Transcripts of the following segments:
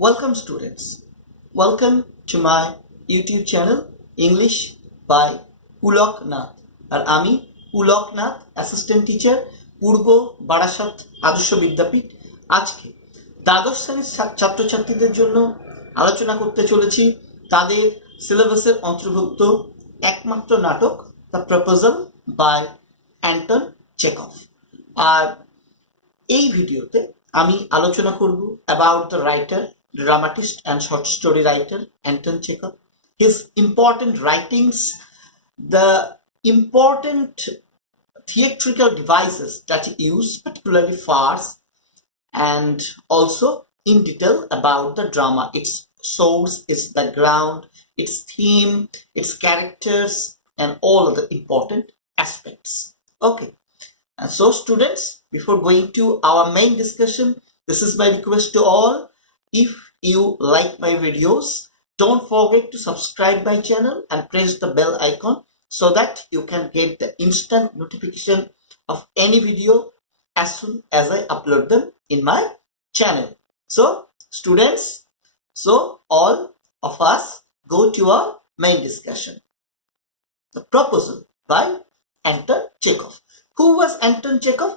Welcome students. Welcome to my YouTube channel English by Pulok Nath. আর আমি Pulak Nath, assistant teacher, পূর্ব বারাসাত আদর্শ বিদ্যাপীঠ। আজকে দ্বাদশ শ্রেণীর ছাত্রছাত্রীদের জন্য আলোচনা করতে চলেছি তাদের সিলেবাসের অন্তর্ভুক্ত একমাত্র নাটক the proposal by Anton Chekhov. আর এই ভিডিওতে আমি আলোচনা করব about the writer, dramatist and short story writer Anton Chekhov, his important writings, the important theatrical devices that he used, particularly farce, and also in detail about the drama, its source, its background, its theme, its characters, and all of the important aspects. Okay. And so students, before going to our main discussion, this is my request to all. If you like my videos, don't forget to subscribe my channel and press the bell icon so that you can get the instant notification of any video as soon as I upload them in my channel. So students, so all of us go to our main discussion. The Proposal by Anton Chekhov. Who was Anton Chekhov?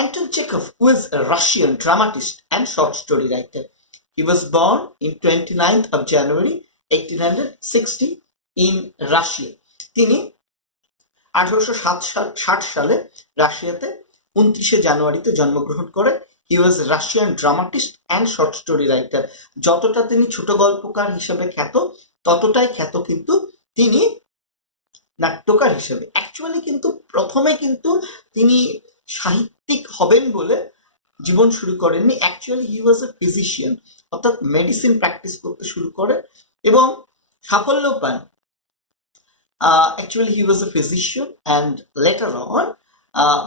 Anton Chekhov was a Russian dramatist and short story writer. He was born in 29th of January 1860 in Russia. তিনি 1860 সালে রাশিয়াতে 29শে জানুয়ারিতে জন্মগ্রহণ করেন। He was Russian dramatist and short story writer. যতটা তিনি ছোট গল্পকার হিসেবে খ্যাত, ততটাই খ্যাত কিন্তু তিনি নাট্যকার হিসেবে। অ্যাকচুয়ালি কিন্তু প্রথমে কিন্তু তিনি সাহিত্যিক হবেন বলে জীবন শুরু করেননি। Actually he was a physician, অর্থাৎ মেডিসিন প্র্যাকটিস করতে শুরু করেন এবং সাফল্য পান। Actually he was a physician, and later on,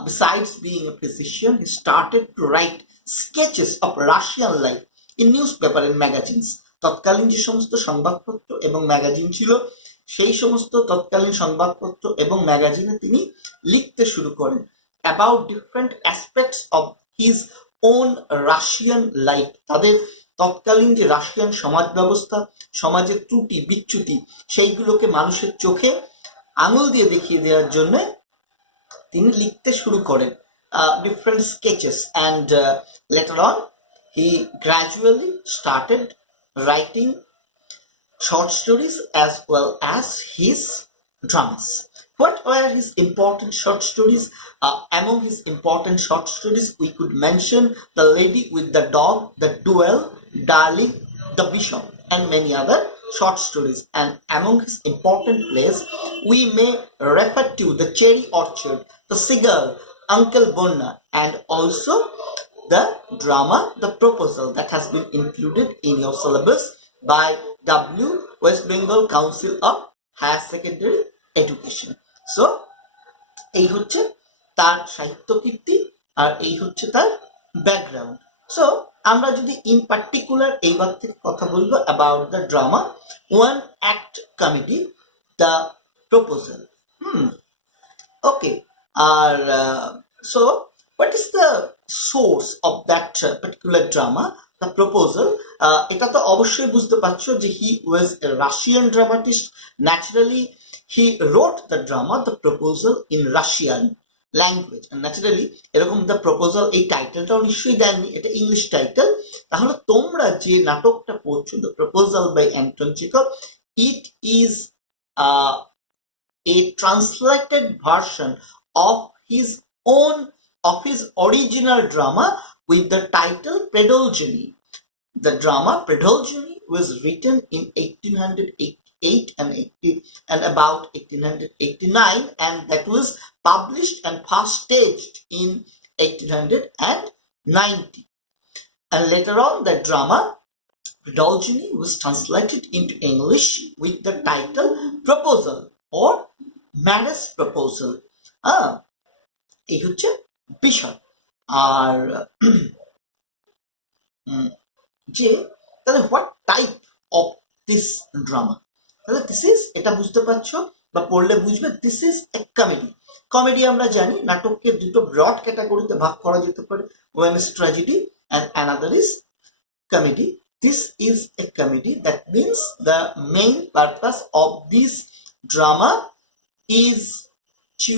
besides being a physician, he started to write sketches of Russian life in newspaper and magazines. তৎকালীন যে সমস্ত সংবাদপত্র এবং ম্যাগাজিন ছিল, সেই সমস্ত তৎকালীন সংবাদপত্র এবং ম্যাগাজিনে তিনি লিখতে শুরু করেন about different aspects of his own Russian life. তাদের তৎকালীন যে রাশিয়ান সমাজ ব্যবস্থা, সমাজের ত্রুটি বিচ্যুতি, সেইগুলোকে মানুষের চোখে আঙুল দিয়ে দেখিয়ে দেওয়ার জন্য তিনি লিখতে শুরু করেন different sketches, and later on he gradually started writing short stories as well as his dramas. What were his important short stories? Among his important short stories, we could mention The Lady with the Dog, The Duel, Darling, The Bishop, and many other short stories. And among his important plays, we may refer to The Cherry Orchard, The Seagull, Uncle Bonna, and also the drama The Proposal that has been included in your syllabus by W. West Bengal Council of Higher Secondary Education. So এই হচ্ছে তার সাহিত্য কীর্তি আর এই হচ্ছে তার background. So আমরা যদি in particular এইবার থেকে কথা বলবো about the drama, one act comedy the proposal. Okay, আর so what is the source of that particular drama the proposal? এটা তো অবশ্যই বুঝতে পারছো যে he was a Russian dramatist. Naturally he wrote the drama The Proposal in Russian language, and naturally এরকম the proposal এই টাইটেলটাও নিশ্চয়ই দেননি, এটা ইংলিশ টাইটেল। তাহলে তোমরা যে নাটকটা পড়ছো the proposal by Anton Chekhov, it is a translated version of his original drama with the title Predolzheny. The drama Predolzheny was written in 1888 and about 1889, and that was published and first staged in 1890. And later on, the drama Predolzheny was translated into English with the title Proposal or Marriage Proposal. এই হচ্ছে বিষয়। আর যে তাহলে what type of this drama, তাহলে this is, এটা বুঝতে পারছো বা পড়লে বুঝবে, this is a comedy. Comedy আমরা জানি নাটককে দুটো ব্রড ক্যাটাগরিতে ভাগ করা যেতে পারে, one is tragedy and another is comedy. this is a comedy. That means the main purpose of this drama is to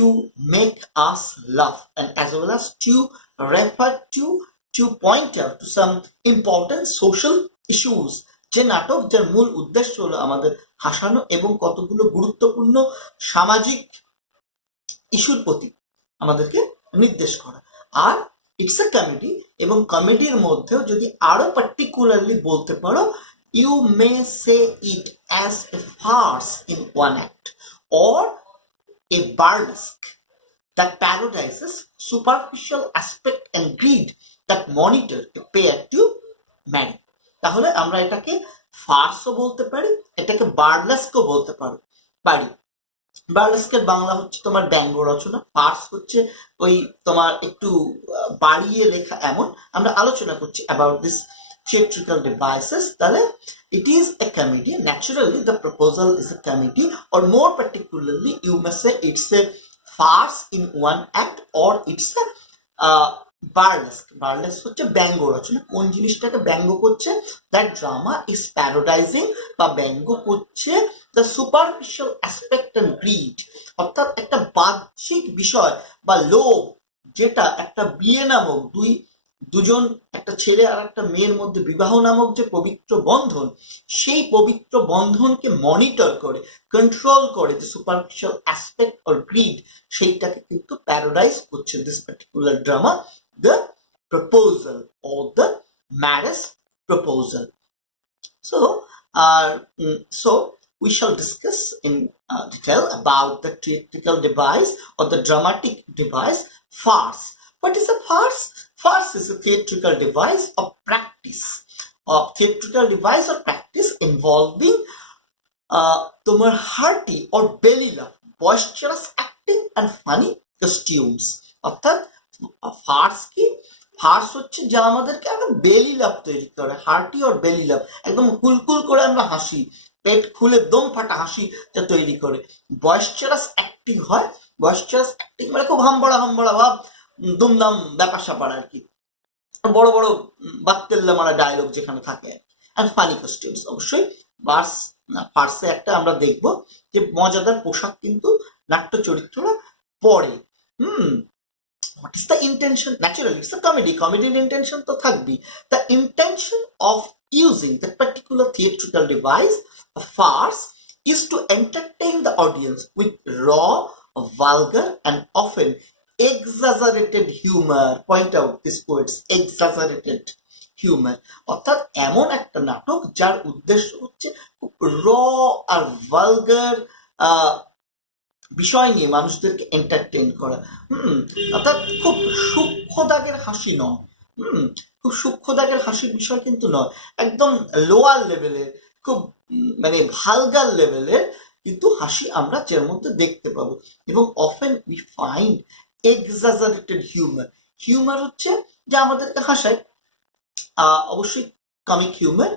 make us laugh and as well as to refer to point out to some important social issues. যে নাটক যার মূল উদ্দেশ্য হলো আমাদের হাসানো এবং কতগুলো গুরুত্বপূর্ণ সামাজিক ইস্যুর প্রতি আমাদেরকে নির্দেশ করা। আর ইটস এ কমেডি, এবং কমেডির মধ্যেও যদি আরো পার্টিকুলারলি বলতে পারো, you may say it as a farce in one act or a burlesque that parodises superficial aspect and greed that monitor a pair to marry. তাহলে আমরা এটাকে ফার্সও বলতে পারি, এটাকে বার্লেস্কও বলতে পারি। বার্লেস্কের বাংলা হচ্ছে তোমার ব্যঙ্গ রচনা, ফার্স হচ্ছে ওই তোমার একটু বাড়িয়ে লেখা এমন। আমরা আলোচনা করছি about this theatrical devices, তাহলে it is a comedy. Naturally the proposal is a comedy, or more particularly you may say it's a farce in one act, or it's a burlesque. Burlesque হচ্ছে ব্যঙ্গ রচনা। কোন জিনিসটাকে ব্যঙ্গ করছে? that drama is parodizing বা ব্যঙ্গ করছে the superficial aspect and greed, অর্থাৎ একটা বাহ্যিক বিষয় বা লোভ, যেটা একটা বিয়ে নামক দুজন, একটা ছেলে আর একটা মেয়ের মধ্যে বিবাহ নামক যে পবিত্র বন্ধন, সেই পবিত্র বন্ধনকে মনিটর করে, কন্ট্রোল করে, যে সুপারফিশিয়াল অ্যাসপেক্ট অর গ্রিড, সেইটাকে কিন্তু প্যারাডাইজ করছে this particular drama, the proposal or the marriage proposal. So we shall discuss in detail about the theatrical device or the dramatic device farce. What is a farce? Farce is a theatrical device or practice involving তোমার hearty or belly laugh, boisterous acting and funny costumes. অর্থাৎ farce কি? Farce হচ্ছে যা আমাদেরকে একটা বেলি লাভ তৈরি করে, হার্টি or বেলি লাভ, একদম কুলকুল করে আমরা হাসি, পেট খুলে দম ফাটা হাসি যা তৈরি করে। বয়েস্টারাস অ্যাক্টিং হয়, বয়েস্টারাস অ্যাক্টিং মানে খুব হামবড়া ভাব, দুমদাম ব্যাপার স্যাপার আর কি, বড় বড় বাত্তেল্লা মারা ডায়লগ যেখানে থাকে, অ্যান্ড ফানি কস্টিউমস। অবশ্যই ফার্সে একটা আমরা দেখবো যে মজাদার পোশাক কিন্তু নাট্য চরিত্ররা পরে। What is the intention? Naturally, it's a comedy. Comedy intention to thakbi. The intention of using that particular theatrical device, a farce, is to entertain the audience with raw, vulgar, and often exaggerated humor. Point out this words, exaggerated humor. অর্থাৎ এমন একটা নাটক যার উদ্দেশ্য হচ্ছে খুব র আর vulgar বিষয় নিয়ে মানুষদেরকে এন্টারটেইন করা। অর্থাৎ খুব সূক্ষ্ম দাগের হাসি নয়, খুব সূক্ষ্ম দাগের হাসির বিষয় কিন্তু নয়, একদম লোয়ার লেভেলের, খুব মানে ভালগার লেভেলের কিন্তু হাসি আমরা যার মধ্যে দেখতে পাবো। এবং often we find exaggerated humour. Humour হচ্ছে যা আমাদেরকে হাসায়, অবশ্যই কমিক হিউমার,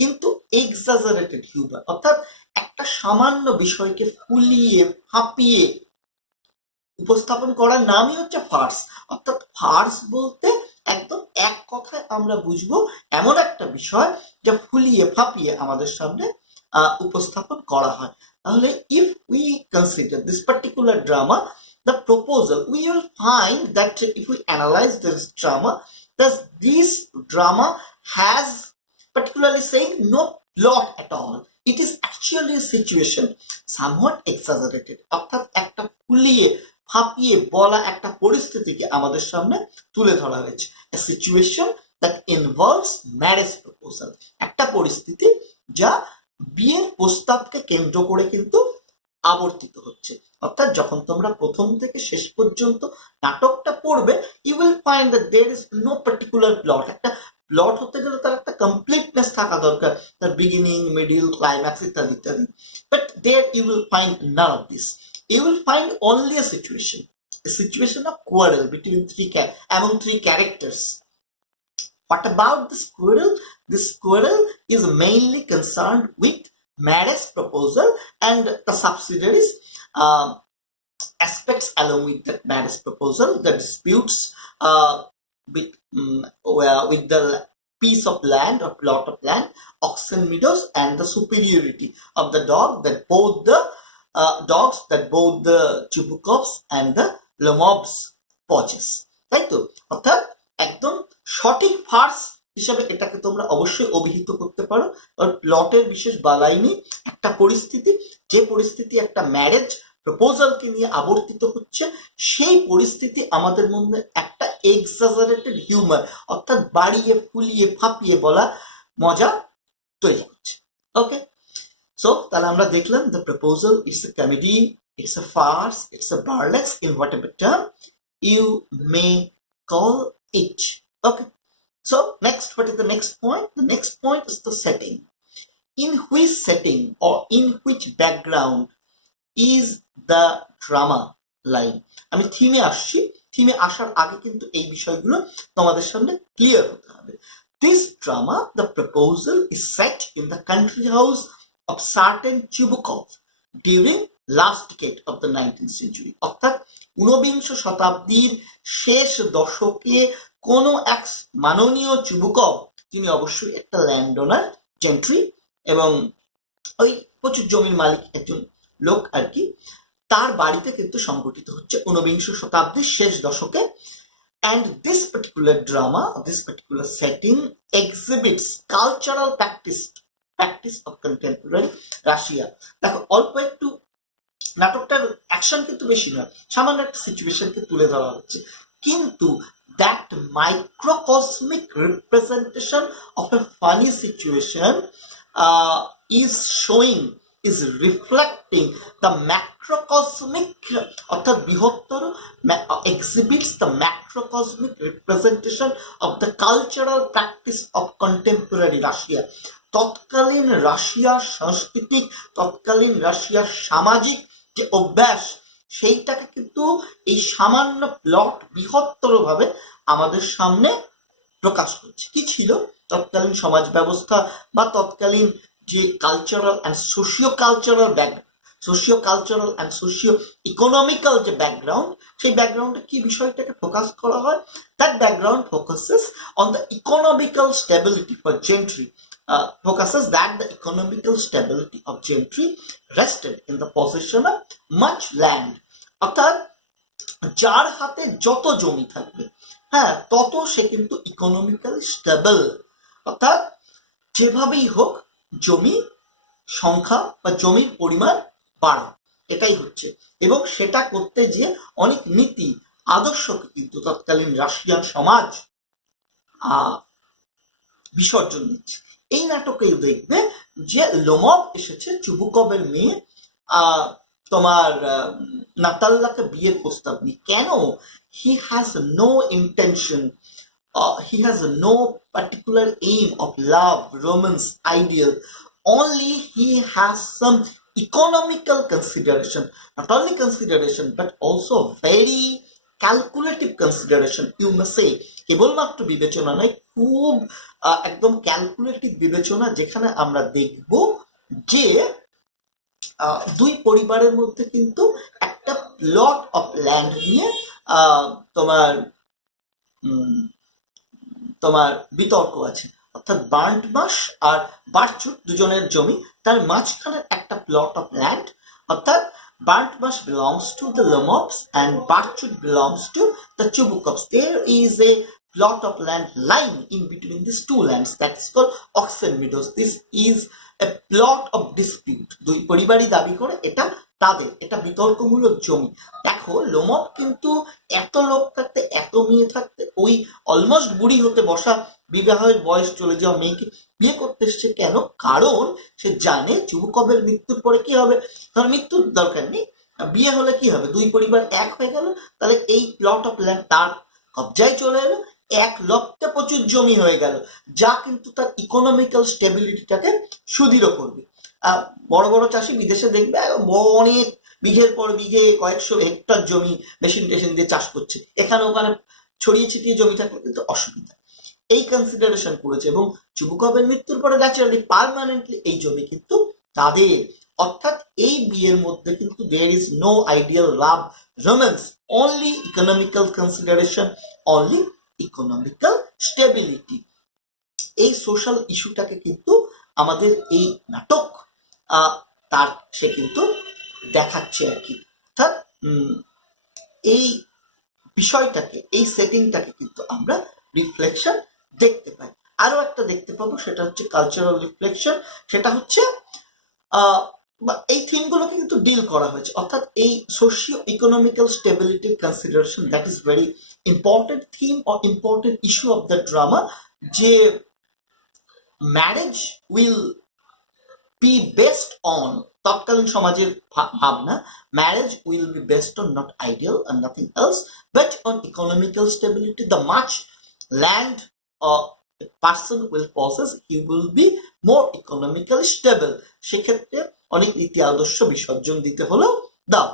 কিন্তু এক্সাজারেটেড হিউমার অর্থাৎ একটা সামান্য বিষয়কে ফুলিয়ে ফাঁপিয়ে উপস্থাপন করার নামই হচ্ছে ফার্স। অর্থাৎ ফার্স বলতে একদম এক কথায় আমরা বুঝবো এমন একটা বিষয় যা ফুলিয়ে ফাঁপিয়ে আমাদের সামনে উপস্থাপন করা হয়। তাহলে if we consider this particular drama, the proposal, we will find that if we analyze this drama, that this drama has, particularly saying, no plot at all. It is actually a situation somewhat exaggerated, অর্থাৎ একটা ফুলিয়ে ফাঁপিয়ে বলা একটা পরিস্থিতিকে আমাদের সামনে তুলে ধরা হয়েছে। A situation that involves marriage proposal, একটা পরিস্থিতি যা বিয়ের প্রস্তাবকে কেন্দ্র করে কিন্তু আবর্তিত হচ্ছে। অর্থাৎ যখন তোমরা প্রথম থেকে শেষ পর্যন্ত নাটকটা পড়বে, you will find that there is no particular plot. একটা প্লট হতে গেলে তার একটা কমপ্লিটনেস থাকা দরকার, তার বিগিনিং, মিডিল, ক্লাইম্যাক্স ইত্যাদি ইত্যাদি। But there you will find none of this. You will find only a situation of quarrel between among three characters. What about this quarrel? This quarrel is mainly concerned with marriage proposal and the subsidiaries aspects along with that marriage proposal, the disputes with the piece of land or plot of land oxen meadows and the superiority of the dog that both the dogs that both the Chibukovs and the Lomobs possess. তাই তো, অর্থাৎ একদম সঠিক farce হিসাবে এটাকে তোমরা অবশ্যই অভিহিত করতে পারো। প্লটের বিশেষ বালাই নেই, একটা পরিস্থিতি, যে পরিস্থিতি একটা ম্যারেজ প্রপোজালকে নিয়ে আবর্তিত হচ্ছে, সেই পরিস্থিতি আমাদের মধ্যে একটা এক্সাজারেটেড হিউমার অর্থাৎ বাড়িয়ে ফুলিয়ে ফাঁপিয়ে বলা মজা তৈরি করছে। ওকে, সো তাহলে আমরা দেখলাম the proposal it's a comedy, it's a farce, it's a burlesque, in whatever term you may call it. Okay, so next, what is the next point? The next point is the setting. In which setting or in which background is the drama lying? আমি থিমে আসছি, থিমে আসার আগে কিন্তু এই বিষয়গুলো তোমাদের সামনে clear হতে হবে। This drama, the proposal, is set in the country house of certain Chibukov during last decade of the 19th century. অর্থাৎ ঊনবিংশ শতাব্দীর শেষ দশকে কোন এক মাননীয় চুবুকভ, তিনি অবশ্যই একটা ল্যান্ড ওনার, জেন্ট্রি, এবং ওই প্রচুর জমির মালিক একজন লোক আর কি, তার বাড়িতে কিন্তু সংঘটিত হচ্ছে ঊনবিংশ শতাব্দীর শেষ দশকে। And this particular drama, this particular setting exhibits cultural practice of contemporary Russia. দেখো অল্প একটু নাটকটার অ্যাকশন কিন্তু বেশি নয়, সামান্য একটা সিচুয়েশনকে তুলে ধরা হচ্ছে, কিন্তু that microcosmic representation of a funny situation is showing, is reflecting the macrocosmic, অর্থাৎ বৃহত্তর, exhibits the macrocosmic representation of the cultural practice of contemporary Russia. তৎকালীন রাশিয়ার সাংস্কৃতিক, তৎকালীন রাশিয়ার সামাজিক যে অভ্যাস, সেইটাকে কিন্তু এই সামান্য প্লট বৃহত্তর ভাবে আমাদের সামনে প্রকাশ করছে। কি ছিল তৎকালীন সমাজ ব্যবস্থা বা তৎকালীন যে cultural and socio cultural and socio economical যে ব্যাকগ্রাউন্ড, সেই ব্যাকগ্রাউন্ডে কি বিষয়টাকে ফোকাস করা হয়? That background focuses on the economical stability for gentry, focuses that the economical stability of gentry rested in the possession of much land. অর্থাৎ যার হাতে যত জমি থাকবে, হ্যাঁ, তত সে কিন্তু ইকোনমিক্যালি স্টেবল, অর্থাৎ যেভাবেই হোক জমি সংখ্যা বা জমির পরিমাণ বাড়া, এটাই হচ্ছে। এবং সেটা করতে গিয়ে অনেক নীতি আদর্শকে কিন্তু তৎকালীন রাশিয়ান সমাজ বিসর্জন দিচ্ছে। এই নাটকেই দেখবে যে লোমভ এসেছে চুবুকভের মেয়ে তোমার নাতাল্লাকে বিয়ের প্রস্তাব নিয়ে। কেন? He has no intention, he has no particular aim of love, romance, ideal, only he has some economical consideration, not only consideration but also very calculative consideration, you may say. কেবলমাত্র বিবেচনা নয়, খুব একদম ক্যালকুলেটিভ বিবেচনা, যেখানে আমরা দেখব যে দুই পরিবারের মধ্যে কিন্তু একটা প্লট অফ ল্যান্ড নিয়ে তোমার বিতর্ক আছে। অর্থাৎ বার্ন্টমাস আর বারচুট দুজনের জমি, তার মাঝখানে একটা প্লট অফ ল্যান্ড, অর্থাৎ Bartmash belongs to the Lomovs and Barchut belongs to the Chubukovs. There is a plot of land lying in between these two lands that is called Oxen Meadows. This is a plot of dispute. দুই পরিবারই দাবি করে এটা তাদের, এটা বিতর্কমূলক জমি। দেখো Lomov কিন্তু এত লোক থাকতে, এত মেয়ে থাকতে, ওই অলমোস্ট বুড়ি হতে বসা, বিবাহের বয়স চলে যাওয়া মেয়েকে বিয়ে করতে এসছে। কেন? কারণ সে জানে চুবুকভের মৃত্যুর পরে কি হবে, তার মৃত্যুর দরকার নেই, বিয়ে হলে কি হবে, দুই পরিবার এক হয়ে গেল, তাহলে এই প্লট অফ ল্যান্ড তার কবজায় চলে এলো, এক লক্ষে প্রচুর জমি হয়ে গেল, যা কিন্তু তার ইকোনমিক্যাল স্টেবিলিটিটাকে সুদৃঢ় করবে। বড় বড় চাষি বিদেশে দেখবে অনেক বিঘের পর বিঘে, কয়েকশো হেক্টর জমি মেশিন টেশিন দিয়ে চাষ করছে, এখানে ওখানে ছড়িয়ে ছিটিয়ে জমি থাকলে কিন্তু অসুবিধা। এই কনসিডারেশন করেছে এবং চুবুকভের মৃত্যুর পরে ন্যাচারালি পার্মানেন্টলি এই জমি কিন্তু তাদের। অর্থাৎ এই বিয়ের মধ্যে কিন্তু there is no ideal love, romance, only economical consideration, only economical stability. এই সোশ্যাল ইস্যুটাকে কিন্তু আমাদের এই নাটক তার সে কিন্তু দেখাচ্ছে আর কি। অর্থাৎ এই বিষয়টাকে, এই সেটিংটাকে কিন্তু আমরা রিফ্লেকশন দেখতে পাই। আরো একটা দেখতে পাবো, সেটা হচ্ছে কালচারাল রিফ্লেকশন। সেটা হচ্ছে এই থিমগুলোকে কিন্তু ডিল করা হয়েছে, অর্থাৎ এই socio economical stability consideration, that is very important theme or important issue of the drama, যে marriage will be based on তৎকালীন সমাজের ভাবনা, marriage will be based on not ideal and nothing else but on economical stability. The much land a person will possess, he will be more economically stable. সেক্ষেত্রে অনেক নীতি আদর্শ বিসর্জন দিতে হলো দাও।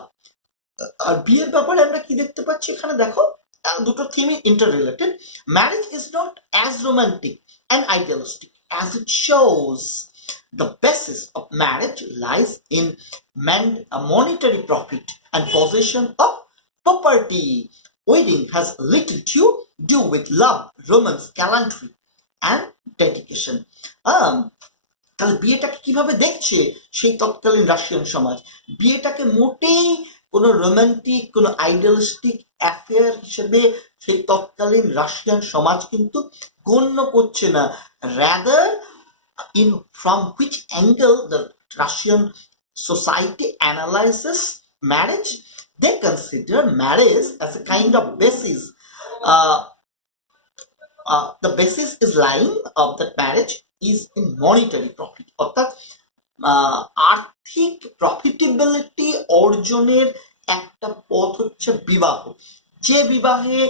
আর বিয়ের ব্যাপারে আমরা কি দেখতে পাচ্ছি এখানে, দেখো দুটো থিমই inter related. Marriage is not as romantic and idealistic as it shows. The basis of marriage lies in monetary profit and possession of property. Wedding has little to do with love, romance, gallantry and dedication. তাহলে বিয়েটাকে কিভাবে দেখছে সেই তৎকালীন Russian সমাজ? বিয়েটাকে মোটেই কোনো romantic, কোনো idealistic affair হিসেবে সেই তৎকালীন রাশিয়ান সমাজ কিন্তু গণ্য করছে না। Rather, from which angle the Russian society analyzes marriage, they consider marriage as a kind of basis. The basis is lying of that marriage is in monetary profit, অর্থাৎ আর্থিক প্রফিটেবিলিটি অর্জনের একটা পথ হচ্ছে বিবাহ। যে বিবাহে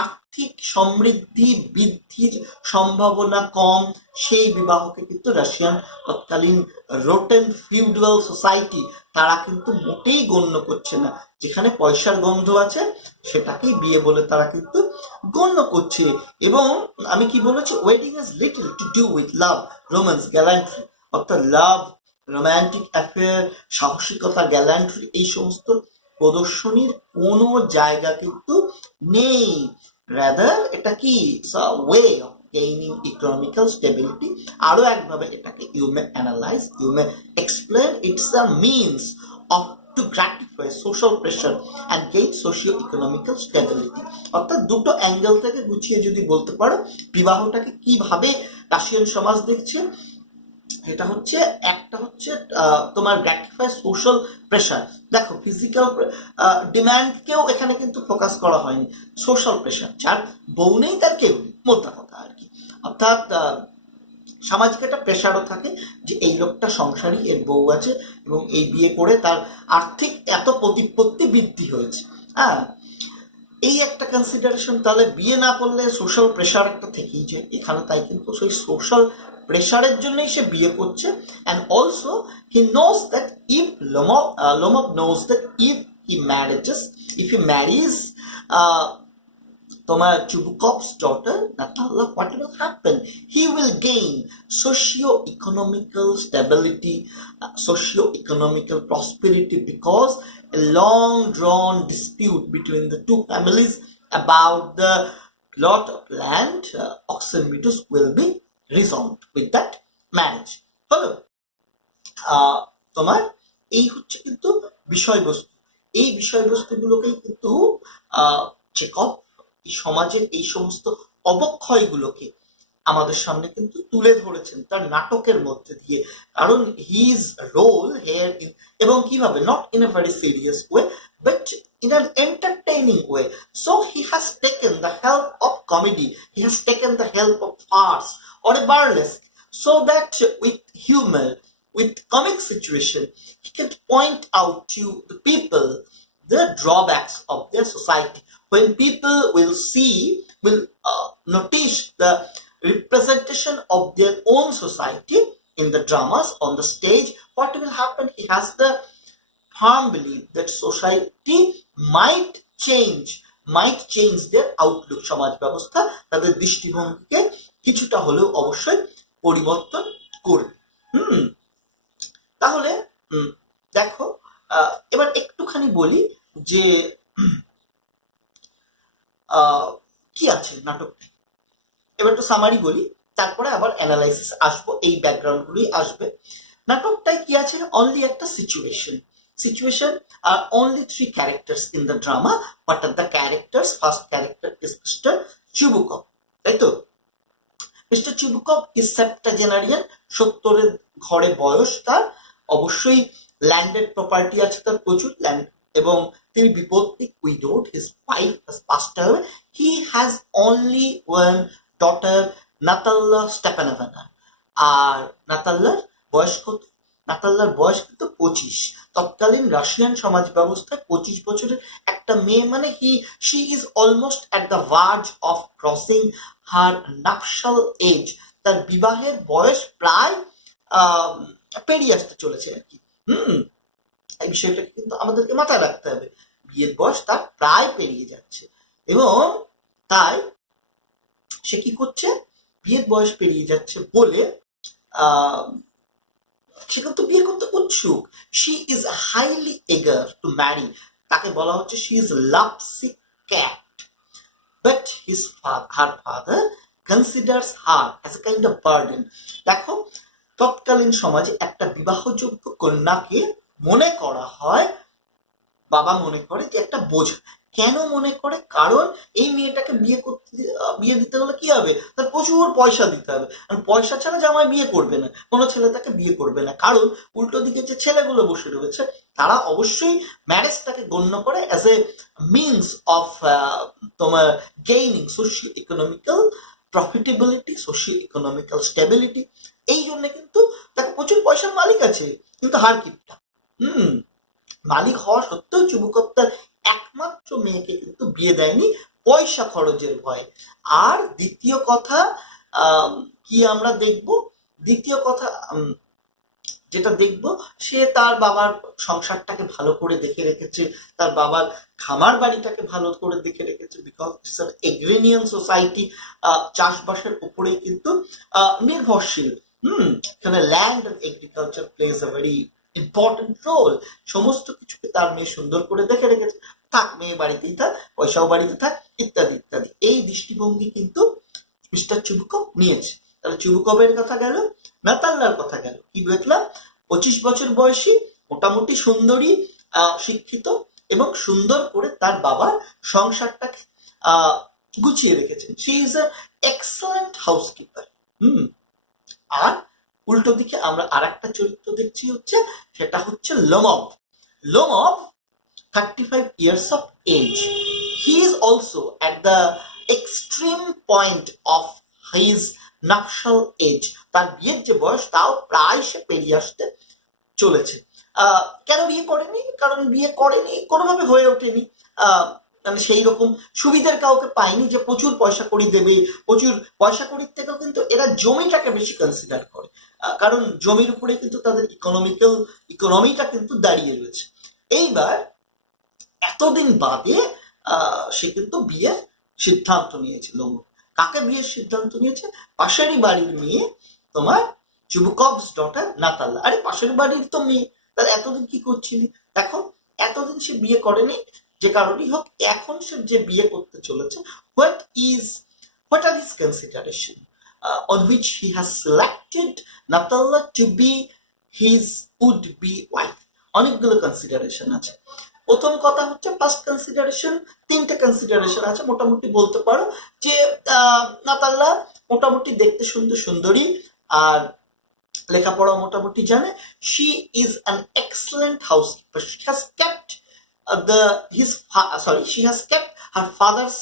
আর্থিক সমৃদ্ধি বৃদ্ধির সম্ভাবনা কম, সেই বিবাহকে কিন্তু রাশিয়ান তৎকালীন রোটেন ফিউডাল সোসাইটি তারা কিন্তু মোটেই গণ্য করছে না। যেখানে পয়সার গন্ধ আছে সেটাকেই বিয়ে বলে তারা কিন্তু গণ্য করছে। এবং আমি কি বলেছি, wedding has little to do with love, romance, gallantry, অর্থাৎ লাভ, রোম্যান্টিক অ্যাফেয়ার, সাহসিকতা, গ্যালান্ট্রি, এই সমস্ত প্রদর্শনীর কোনো জায়গা কিন্তু নেই। রাদার এটা কি way of gaining economical stability. আরো একভাবে এটাকে you may analyse, you may explain, it's a means of to gratify social pressure and gain socio economical stability. অর্থাৎ দুটো অ্যাঙ্গেল থেকে গুছিয়ে যদি বলতে পারো বিবাহটাকে কিভাবে রাশিয়ান সমাজ দেখছে, এটা হচ্ছে একটা হচ্ছে তোমার গ্র্যাটিফাই সোশ্যাল প্রেশার। দেখো ফিজিক্যাল ডিমান্ডকেও এখানে কিন্তু ফোকাস করা হয়নি, সোশ্যাল প্রেশার। যার বউ নেই তার কেউ নেই, মোদ্দা কথা আর কি। অর্থাৎ সামাজিক একটা প্রেশারও থাকে যে এই লোকটা সংসারী, এর বউ আছে এবং এই বিয়ে করে তার আর্থিক এত প্রতিপত্তি বৃদ্ধি হয়েছে। হ্যাঁ, এই একটা কনসিডারেশন। তাহলে বিয়ে না করলে সোশ্যাল প্রেশার একটা থেকেই যায় এখানে, তাই কিন্তু সেই সোশ্যাল প্রেশারের জন্যই সে বিয়ে করছে। And also he knows that if Lomov knows that if he marries তোমার Chubukov's daughter Natalia, what will happen? He will gain socio-economical stability, socio-economical prosperity, because a long-drawn dispute between the two families about the plot of land, Oxenvitus, will be resolved with that marriage. হলো তোমার এই হচ্ছে কিন্তু বিষয়বস্তু। এই বিষয়বস্তুগুলোকেই কিন্তু Chekhov সমাজের এই সমস্ত অবক্ষয়গুলোকে আমাদের সামনে কিন্তু তুলে ধরেছেন তার নাটকের মধ্যে দিয়ে। কারণ হিজ রোল হেয়ার ইন, এবং কিভাবে, not in a very serious way but in an entertaining way. So he has taken the help of comedy, he has taken the help of farce or a burlesque, so that with humor, with comic situation, he can point out to the people the drawbacks of their society. When people will notice the representation of their own society in the dramas on the stage, what will happen? He has the firm belief that society might change their outlook, সমাজ ব্যবস্থা তাদের দৃষ্টিভঙ্গিকে কিছুটা হলেও অবশ্যই পরিবর্তন করবে। তাহলে দেখো এবার একটুখানি বলি যে কি আছে নাটকটা, এবার একটু সামারি বলি। তারপরে আবার অ্যানালাইসিস আসবো, এই ব্যাকগ্রাউন্ডগুলোই আসবে। নাটকটায় কি আছে? অনলি একটা সিচুয়েশন আর only 3 characters in the drama. What are the characters? First character is mister Chubukov, তাই তো? মিস্টার চুবুকভ ইজ সেপ্টাজেনারিয়ান, 70-এর ঘরে বয়স তার। অবশ্যই ল্যান্ডেড প্রপার্টি আছে তার প্রচুর ল্যান্ড, এবং তিনি বিপত্তিক, widowed, his wife has passed away, he has only one daughter, Natalya Stepanovna. আর নাতাল্লার বয়স কত? নাতাল্লার বয়স কিন্তু 25। তৎকালীন রাশিয়ান সমাজ ব্যবস্থায় 25 বছরের একটা মেয়ে মানে she is almost at the verge of crossing her nuptial age. তার বিবাহের বয়স প্রায় পেরিয়ে আসতে চলেছে আর কি। এই বিষয়টা কিন্তু আমাদেরকে মাথায় রাখতে হবে, বিয়ের বয়স তার প্রায় পেরিয়ে যাচ্ছে, এবং তাই সে কি করছে? বিয়ের বয়স পেরিয়ে যাচ্ছে বলে সে কিন্তু বিয়ে করতে উৎসুক। She is highly eager to marry, তাকে বলা হচ্ছে she is lovesick cat, but her father considers her as a kind of burden. দেখো, তৎকালীন সমাজে একটা বিবাহযোগ্য কন্যাকে মনে করা হয়, বাবা মনে করে যে একটা বোঝা। কেন মনে করে? কারণ এই মেয়েটাকে বিয়ে দিতে হলে কি হবে? তার প্রচুর পয়সা দিতে হবে, আর পয়সা ছাড়া জামাই বিয়ে করবে না, কোনো ছেলে তাকে বিয়ে করবে না। কারণ উল্টো দিকে যে ছেলেগুলো বসে রয়েছে তারা অবশ্যই ম্যারেজটাকে গণ্য করে অ্যাজ এ মিনস অফ তোমার gaining socio economical profitability, socio economical stability. এই জন্য কিন্তু তাকে প্রচুর পয়সার মালিক আছে, কিন্তু হার কিপটা। মালিক হওয়া সত্ত্বেও চুবুকভ তার একমাত্র মেয়েকে কিন্তু বিয়ে দেয়নি পয়সা খরচের ভয়ে। আর দ্বিতীয় কথা কি আমরা দেখব? দ্বিতীয় কথা যেটা দেখব, সে তার বাবার সংসারটাকে ভালো করে দেখে রেখেছে, তার বাবার খামার বাড়িটাকে ভালো করে দেখে রেখেছে, because it's an agrarian society, চাষবাসের উপরেই কিন্তু নির্ভরশীল। এখানে land and agriculture plays a very important role. সমস্ত কিছুকে তার মেয়ে সুন্দর করে দেখে রেখেছে, থাক মেয়ে বাড়িতেই থাক, পয়সাও বাড়িতে থাক, ইত্যাদি ইত্যাদি। এই দৃষ্টিভঙ্গি কিন্তু মিস্টার চুবুকভ নিয়েছে। তাহলে চুবুকভের কথা গেল, নাতাল্লার কথা গেল। কি দেখলাম? 25 বছর বয়সী, মোটামুটি সুন্দরী, শিক্ষিত, এবং সুন্দর করে তার বাবার সংসারটাকে গুছিয়ে রেখেছেন। She is a excellent housekeeper. আর উল্টো দিকে আমরা আর একটা চরিত্র দেখছি, সেটা হচ্ছে Lomov. 35 years of age. He is also at the extreme point of his nuptial age. তার বিয়ের যে বয়স তাও প্রায় সে পেরিয়ে আসতে চলেছে। কেন বিয়ে করেনি? কারণ বিয়ে করেনি, কোনোভাবে হয়ে ওঠেনি, মানে সেই রকম সুবিধার কাউকে পায়নি যে প্রচুর পয়সা কড়ি দেবে। প্রচুর পয়সা কড়ির থেকেও কিন্তু এরা জমিটাকে বেশি কনসিডার করে, কারণ জমির উপরে কিন্তু তাদের ইকোনমিটা কিন্তু দাঁড়িয়ে রয়েছে। এইবার এতদিন বাদে সে কিন্তু বিয়ের সিদ্ধান্ত নিয়েছিল। কাকে বিয়ের সিদ্ধান্ত নিয়েছে? পাশেরই বাড়ির মেয়ে, তোমার চুবুকভস ডটার নাতাল্লা। আরে পাশের বাড়ির তো মেয়ে, তার এতদিন কি করছিলি? দেখো, এতদিন সে বিয়ে করেনি, যে কারণেই হোক এখন সে যে বিয়ে করতে চলেছে, what are his consideration on which he has selected Natalla to be his would be wife? অনেকগুলো কনসিডারেশন আছে। প্রথম কথা হচ্ছে, ফার্স্ট কনসিডারেশন, 3টে কনসিডারেশন আছে মোটামুটি বলতে পারো, যে নাতাল্লা মোটামুটি দেখতে সুন্দরী, আর লেখাপড়া মোটামুটি জানে। She is an excellent housekeeper. She has kept she has kept her father's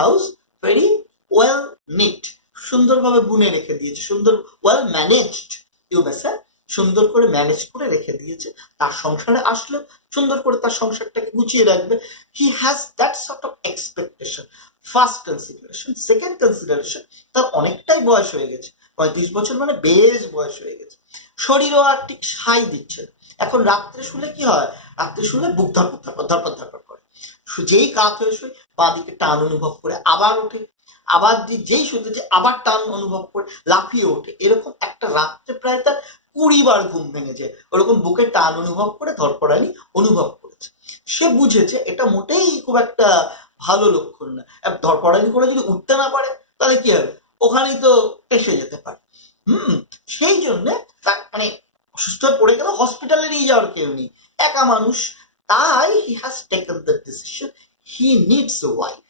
house very well neat. সুন্দরভাবে বুনে রেখে দিয়েছে, well managed, সুন্দর করে ম্যানেজ করে রেখে দিয়েছে। তার সংসারে আসলে সুন্দর করে তার সংসারটাকে গুছিয়ে রাখবে। He has that sort of expectation. First consideration. Second consideration, তার অনেকটাই বয়স হয়ে গেছে, 35 বছর মানে বেশ বয়স হয়ে গেছে। শরীরও আর ঠিক সাই দিচ্ছে না। এখন রাত্রে শুলে কি হয়? রাত্রে শুলে বুক ধরপর করে, যেই কাত হয়ে শুয়ে বাঁ দিকে টান অনুভব করে আবার ওঠে, আবার যেই শুতেছে আবার টান অনুভব করে লাফিয়ে ওঠে। এরকম একটা রাত্রে প্রায় তার 20 বার ঘুম ভেঙে যায়। ওরকম বুকে টান অনুভব করে ধরপড়ানি অনুভব করেছে। সে বুঝেছে এটা মোটেই খুব একটা ভালো লক্ষণ না। ধরপড়ানি করে যদি উঠতে না পারে তাহলে কি হবে, ওখানেই তো এসে যেতে পারে। সেই জন্য মানে অসুস্থ হয়ে পড়ে গেল, হসপিটালে নিয়ে যাওয়ার কেউ নেই, একা মানুষ, তাই he has taken the decision he needs a wife.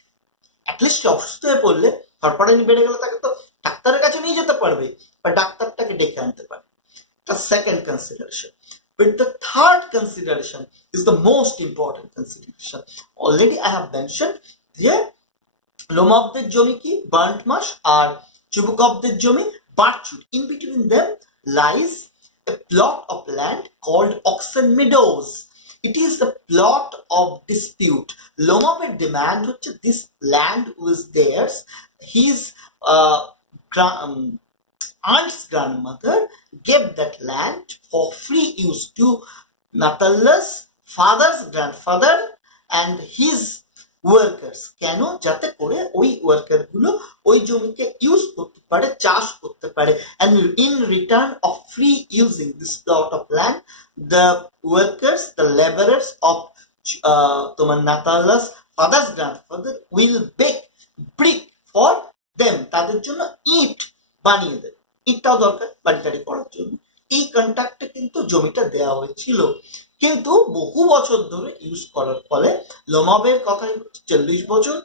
At least অসুস্থ হয়ে পড়লে, ধরপড়ানি বেড়ে গেলে তাকে তো ডাক্তারের কাছে নিয়ে যেতে পারবে বা ডাক্তারটাকে ডেকে আনতে পারবে। The second consideration. But the third consideration is the most important consideration. Already I have mentioned যে লোমবদের জমি কি বার্ন্ট মার্শ আর চুবুকবদের জমি বার্চুট। In between them lies a plot of land called Oxen Meadows. It is the plot of dispute. লোমবের demand হচ্ছে this land was theirs. His aunt's grandmother gave that land for free use to Natalla's father's grandfather and his workers. কেন? যাতে করে ওই worker গুলো ওই জমিকে use করতে পারে, চাষ করতে পারে। and in return of free using this plot of land, the workers, the laborers of তোমার Natalla's father's grandfather will bake brick for them, তাদের জন্য ইট বানিয়ে দেবে। ইটটাও দরকার বাড়ি টাড়ি করার জন্য। এই কন্ট্রাক্টে কিন্তু জমিটা দেওয়া হয়েছিল, কিন্তু বহু বছর ধরে ইউজ করার ফলে লোমবের কথাই 40 বছর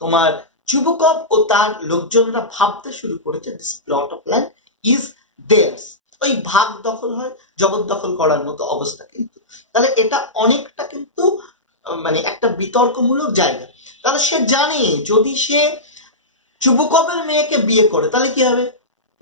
তোমার চুবুকব ও তার লোকজনরা ভাবতে শুরু করেছে this plot of land is there's. ওই ভাগ দখল হয়, জবরদখল করার মতো অবস্থা। কিন্তু তাহলে এটা অনেকটা কিন্তু মানে একটা বিতর্কমূলক জায়গা। তাহলে সে জানে যদি সে চুবুকবের মেয়েকে বিয়ে করে তাহলে কি হবে,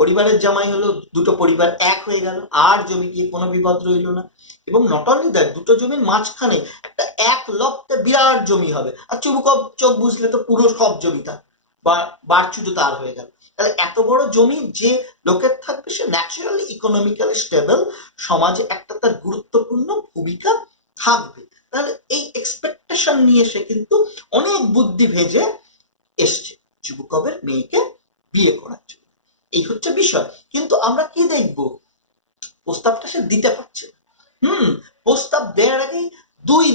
পরিবারের জামাই হলো, দুটো পরিবার এক হয়ে গেল, আর জমি দিয়ে কোনো বিপদ রইল না। এবং নট অনলি দ্যাট, দুটো জমির মাঝখানে একটা এক লপ্তে বিরাট জমি হবে, আর চুবুকব চোখ বুঝলে তো পুরো সব জমি তার, বা বারচুটো তার হয়ে গেল। তাহলে এত বড় জমি যে লোকের থাকবে সে ন্যাচারালি ইকোনমিক্যালি স্টেবল, সমাজে একটা তার গুরুত্বপূর্ণ ভূমিকা থাকবে। তাহলে এই এক্সপেকটেশন নিয়ে সে কিন্তু অনেক বুদ্ধি ভেজে এসছে চুবুকবের মেয়েকে বিয়ে করার জন্য। এই হচ্ছে বিষয়। কিন্তু আমরা কি দেখব, প্রস্তাবটা সে দিতে পারছে না। প্রস্তাব দেওয়ার আগেই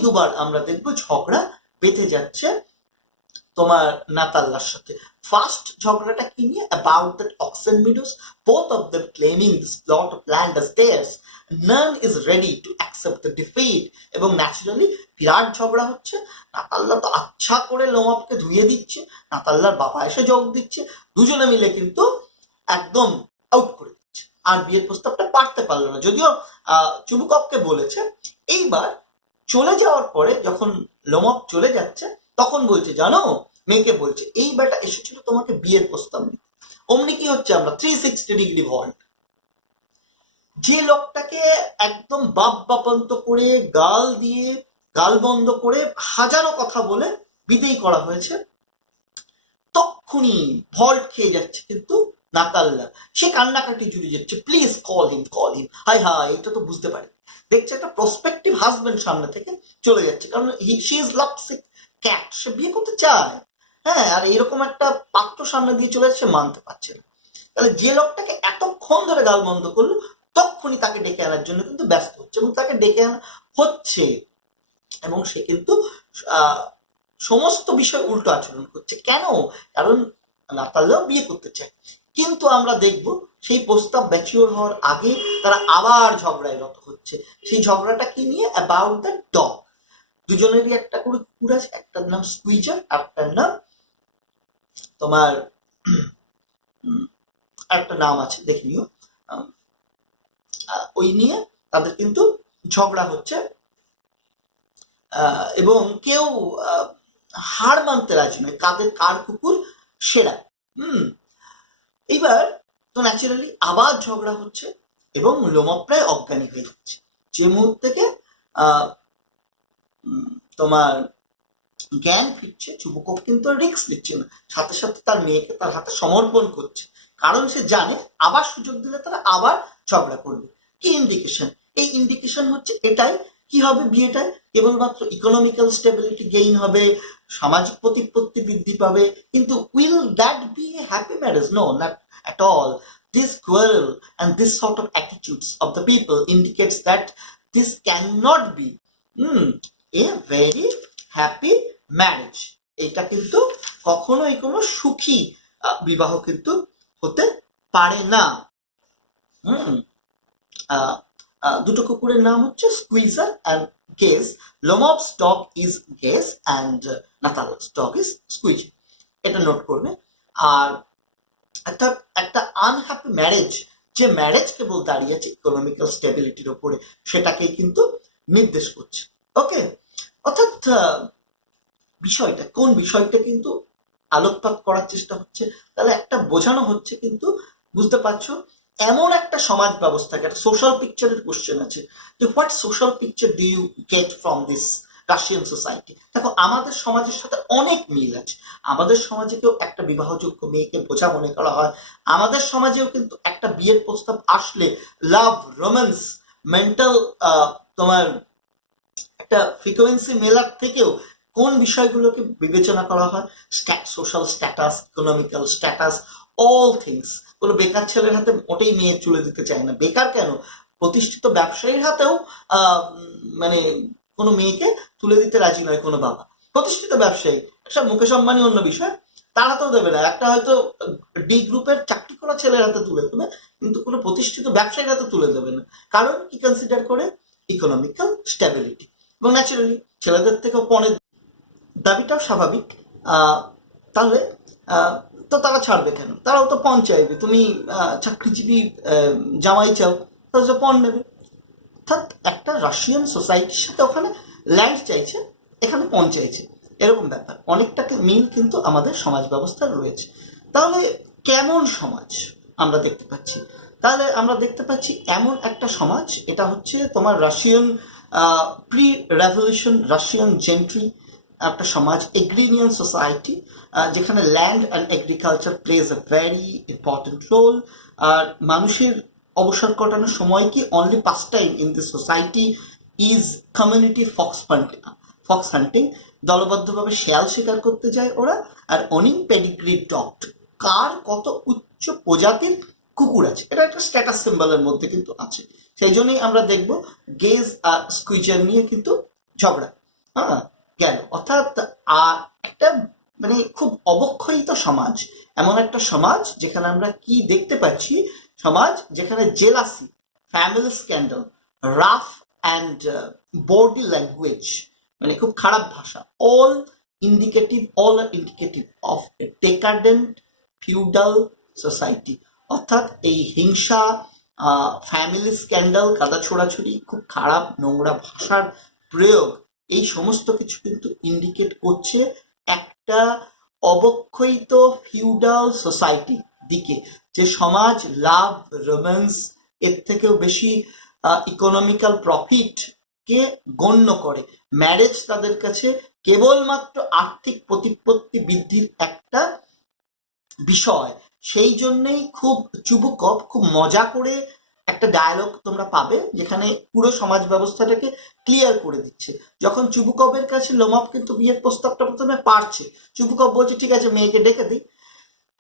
দুবার আমরা দেখবো ঝগড়া বেঁধে যাচ্ছে তোমার নাতাল্লার সাথে। ফার্স্ট ঝগড়াটা কি নিয়ে? About that oxen Meadows, both of them claiming this plot of land as theirs. None is ready to accept the defeat. এবং ন্যাচারালি বিরাট ঝগড়া হচ্ছে। নাতাল্লা তো আচ্ছা করে লোমবকে ধুয়ে দিচ্ছে, নাতাল্লার বাবা এসে যোগ দিচ্ছে, দুজনে মিলে কিন্তু একদম আউট করে দিচ্ছে, আর বিয়ের প্রস্তাবটা পারতে পারলো না। যদিও চুবুকবকে বলেছে। এইবার চলে যাওয়ার পরে যখন লোমব চলে যাচ্ছে তখন বলছে, জানো, মেয়েকে বলছে এই বেটা এসেছিল তোমাকে বিয়ের প্রস্তাব দিতে। অমনি কি হচ্ছে, আমরা 360 ডিগ্রি ভল্ট। যে লোকটাকে একদম বাপন্ত করে গাল দিয়ে, গাল বন্ধ করে, হাজারো কথা বলে বিদেয় করা হয়েছে, তখনই ভল্ট খেয়ে যাচ্ছে কিন্তু নাতাল্লা। সে কান্নাকাটি জুড়ে যাচ্ছে, please call him, call him. High high, এটা তো বুঝতে পারি। দেখছে একটা প্রসপেক্টিভ হাজবেন্ড সামনে থেকে চলে যাচ্ছে, কারণ শি ইজ লাভসিক ক্যাট, সে বিয়ে করতে চায়। হ্যাঁ, আর এরকম একটা পাত্র সামনে দিয়ে চলে যাচ্ছে, মানতে পারছে না। তাহলে যে লোকটাকে এতক্ষণ ধরে গাল বন্ধ করলো তখনই তাকে ডেকে আনার জন্য কিন্তু ব্যস্ত হচ্ছে, এবং তাকে ডেকে আনা হচ্ছে, এবং সে কিন্তু সমস্ত বিষয় উল্টো আচরণ করছে। কেন? কারণ নাতাল্লাও বিয়ে করতে চায়। কিন্তু আমরা দেখব সেই প্রস্তাব ম্যাচিওর হওয়ার আগে তারা আবার ঝগড়ায় রত হচ্ছে। সেই ঝগড়াটা কি নিয়ে? About the dog. দুজনেরই একটা করে কুকুর আছে, একটার নাম স্কুইজার, একটার নাম তোমার একটা নাম আছে, দেখে নিও। ওই নিয়ে তাদের কিন্তু ঝগড়া হচ্ছে, এবং কেউ হার মানতে রাজি নয় কার কুকুর সেরা। এইবার তো ন্যাচারালি আবার ঝগড়া হচ্ছে, এবং লোমব প্রায় অজ্ঞানী হয়ে যাচ্ছে। যে মুহূর্তে তোমার জ্ঞান ফিরছে, চুবুকব কিন্তু রিস্ক নিচ্ছে না, সাথে সাথে তার মেয়েকে তার হাতে সমর্পণ করছে, কারণ সে জানে আবার সুযোগ দিলে তারা আবার ঝগড়া করবে। কি ইন্ডিকেশন? এই ইন্ডিকেশন হচ্ছে এটাই, কি হবে বিয়েটায়? কেবলমাত্র ইকোনমিক্যাল স্টেবিলিটি গেইন হবে, সামাজিক প্রতিপত্তি বৃদ্ধি পাবে, কিন্তু will that be a happy marriage? No, not at all. This quarrel and this sort of attitudes of the people indicates that this cannot be a very happy marriage. এটা কিন্তু কখনোই কোনো সুখী বিবাহ কিন্তু হতে পারে না। হুম আহ, দুটো কুকুরের নাম হচ্ছে Squeezer and Guess. Lomov's dog is Guess and Natalya's dog is Squeezer, এটা নোট করবে। আর অর্থাৎ একটা আনহ্যাপি ম্যারেজ, যে ম্যারেজ কেবল দাঁড়িয়েছে ইকোনমিক্যাল স্টেবিলিটির উপরে, সেটাকেই কিন্তু নির্দেশ করছে। ওকে, অর্থাৎ বিষয়টা কোন বিষয়টা কিন্তু আলোকপাত করার চেষ্টা হচ্ছে, তাহলে একটা বোঝানো হচ্ছে কিন্তু, বুঝতে পারছো, এমন একটা সমাজ ব্যবস্থাকে, একটা সোশ্যাল পিকচারের কোশ্চেন আছে যে what social picture do you get from this Russian society. দেখো আমাদের সমাজের সাথে অনেক মিল আছে, আমাদের সমাজেও একটা বিবাহযোগ্য মেয়েকে বোঝা মনে করা হয়, আমাদের সমাজেও কিন্তু একটা বিয়ের প্রস্তাব আসলে লাভ, রোম্যান্স, মেন্টাল তোমার একটা ফ্রিকোয়েন্সি মেলার থেকেও কোন বিষয়গুলোকে বিবেচনা করা হয়, social status, economical status, all things. কোনো বেকার ছেলের হাতে মোটেই মেয়ে তুলে দিতে চায় না, বেকার কেন, প্রতিষ্ঠিত ব্যবসায়ীর হাতেও মানে কোনো মেয়েকে তুলে দিতে রাজি নয় কোনো বাবা। প্রতিষ্ঠিত ব্যবসায়ী, সব মুকেশ আম্বানি অন্য বিষয়, তার হাতেও দেবে না, একটা হয়তো ডি গ্রুপের চাকরি করা ছেলের হাতে তুলে দেবে, কিন্তু কোনো প্রতিষ্ঠিত ব্যবসায়ীর হাতে তুলে দেবে না। কারণ কি কনসিডার করে? Economical stability. এবং ন্যাচারালি ছেলেদের থেকেও পণের দাবিটাও স্বাভাবিক। তাহলে তো তারা ছাড়বে কেন, তারাও তো পণ চাইবে। তুমি চাকরিজীবী জামাই চাও, তাহলে পণ নেবে। অর্থাৎ একটা রাশিয়ান সোসাইটির সাথে ওখানে ল্যান্ড চাইছে, এখানে পণ চাইছে, এরকম ব্যাপার অনেকটা মিল কিন্তু আমাদের সমাজ ব্যবস্থার রয়েছে। তাহলে কেমন সমাজ আমরা দেখতে পাচ্ছি? তাহলে আমরা দেখতে পাচ্ছি এমন একটা সমাজ, এটা হচ্ছে তোমার Russian pre revolution Russian gentry একটা সমাজ, এগ্রিনিয়ান সোসাইটি, যেখানে land and agriculture plays a very important role. আর মানুষের অবসর কাটানোর সময় কি only pastime in this society is community fox hunting. দলবদ্ধভাবে শেয়াল শিকার করতে যায় ওরা, আর অনিং পেডিগ্রি ডগ, কার কত উচ্চ প্রজাতির কুকুর আছে, এটা একটা স্ট্যাটাস সিম্বলের মধ্যে কিন্তু আছে। সেই জন্যই আমরা দেখব গেজ আর স্কুইজার নিয়ে কিন্তু ঝগড়া গেল। অর্থাৎ একটা মানে খুব অবক্ষয়িত সমাজ, এমন একটা সমাজ যেখানে আমরা কি দেখতে পাচ্ছি, সমাজ যেখানে jealousy, family scandal, rough and body language, মানে খুব খারাপ ভাষা, all indicative of a decadent feudal society. অর্থাৎ এই হিংসা, ফ্যামিলি স্ক্যান্ডাল, কাদা ছোড়াছুড়ি, খুব খারাপ নোংরা ভাষার প্রয়োগ, এই সমস্ত কিছু কিন্তু ইন্ডিকেট করছে একটা অবক্ষয়িত ফিউডাল সোসাইটির দিকে, যে সমাজ লাভ, রোম্যান্স এর থেকেও বেশি ইকোনমিক্যাল প্রফিট কে গণ্য করে। ম্যারেজ তাদের কাছে কেবলমাত্র আর্থিক প্রতিপত্তি বৃদ্ধির একটা বিষয়। সেই জন্যই খুব চুবুকভ খুব মজা করে একটা ডায়ালগ তোমরা পাবে, যেখানে পুরো সমাজ ব্যবস্থাটাকে ক্লিয়ার করে দিচ্ছে। যখন চুবুকভের কাছে লোমভ কিন্তু বিয়ের প্রস্তাবটা প্রথমে পারছে, চুবুকভ বলছে ঠিক আছে মেয়েকে ডেকে দিই।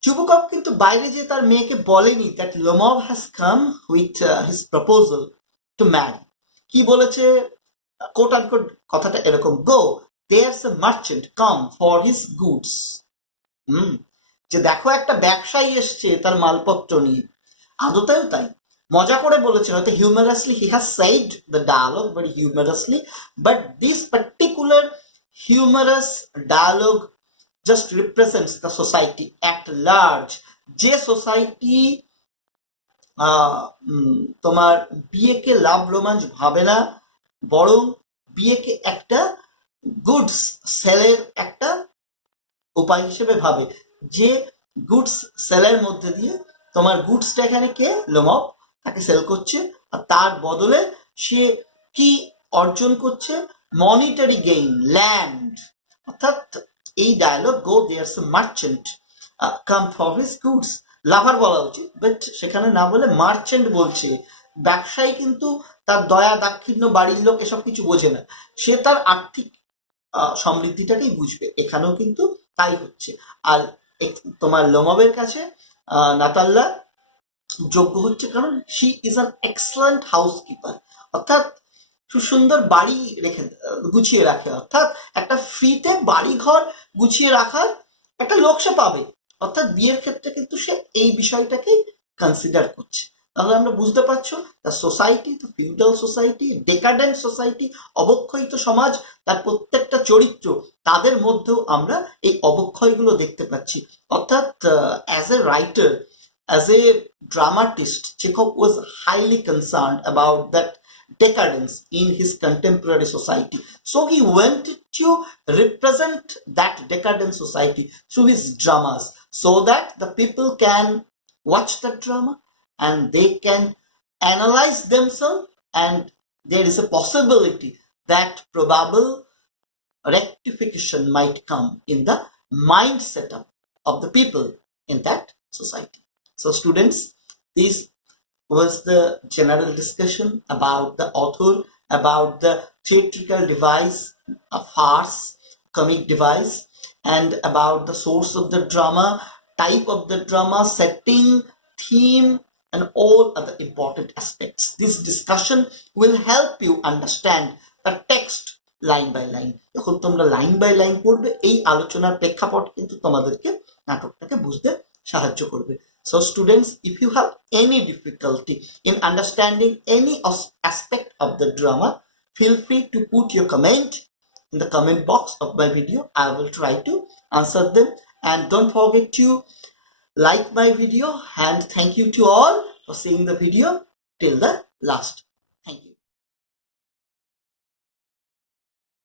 চুবুকভ কিন্তু বাইরে যে তার মেয়েকে বলেনি that Lomov has come with his proposal to marry. কি বলেছে? কোট আন কোট কথাটা এরকম, go there's a merchant come for his goods. যে দেখো একটা ব্যবসায়ী এসছে তার মালপত্র নিয়ে, আদতেও তাই, মজা করে বলেছে হয়তো, হিউমারাসলি he has said the dialogue very humorously, but this particular humorous dialogue just represents the society at large, যে সোসাইটি তোমার বিয়েকে লাভ রোমাঞ্চ ভাবে না, বরং বিয়েকে একটা গুডস সেলের একটা উপায় হিসেবে ভাবে, যে গুডস সেলের মধ্যে দিয়ে তোমার গুডসটা এখানে কে, লোমভ, তাকে সেল করছে, আর তার বদলে সে কি অর্জন করছে? Monetary gain, land. অর্থাৎ এই dialogue, go there's a merchant come for his goods, lover বলা উচিত, বাট সেখানে না বলে মার্চেন্ট বলছে। ব্যবসায়ী কিন্তু তার দয়া দাক্ষিণ্য বাড়ির লোক এসব কিছু বোঝে না, সে তার আর্থিক সমৃদ্ধিটাকেই বুঝবে। এখানেও কিন্তু তাই হচ্ছে। আর তোমার লোমভের কাছে নাতাল্লা যোগ্য হচ্ছে কারণ she is an excellent housekeeper. অর্থাৎ সুন্দর বাড়ি রেখে গুছিয়ে রাখে, অর্থাৎ একটা ফ্রিতে বাড়ি ঘর গুছিয়ে রাখার একটা লোক সে পাবে, অর্থাৎ বিয়ের ক্ষেত্রে কিন্তু সে এই বিষয়টাকেই কনসিডার করছে। তাহলে আমরা বুঝতে পারছো, the society, the feudal society, decadent society, অবক্ষয়িত সমাজ, তার প্রত্যেকটা চরিত্র, তাদের মধ্যেও আমরা এই অবক্ষয়গুলো দেখতে পাচ্ছি। অর্থাৎ as a writer, as a dramatist, Chekhov was highly concerned about that decadence in his contemporary society. So he wanted to represent that decadent society through his dramas so that the people can watch the drama and they can analyze themselves, and there is a possibility that probable rectification might come in the mind setup of the people in that society. So students, this was the general discussion about the author, about the theatrical device, a farce, comic device, and about the source of the drama, type of the drama, setting, theme, and all other important aspects. This discussion will help you understand the text line by line. যখন তোমরা line by line পড়বে, এই আলোচনার প্রেক্ষাপট কিন্তু তোমাদেরকে নাটকটাকে বুঝতে সাহায্য করবে। So students, if you have any difficulty in understanding any aspect of the drama, feel free to put your comment in the comment box of my video. I will try to answer them, and don't forget to like my video, and thank you to all for seeing the video till the last.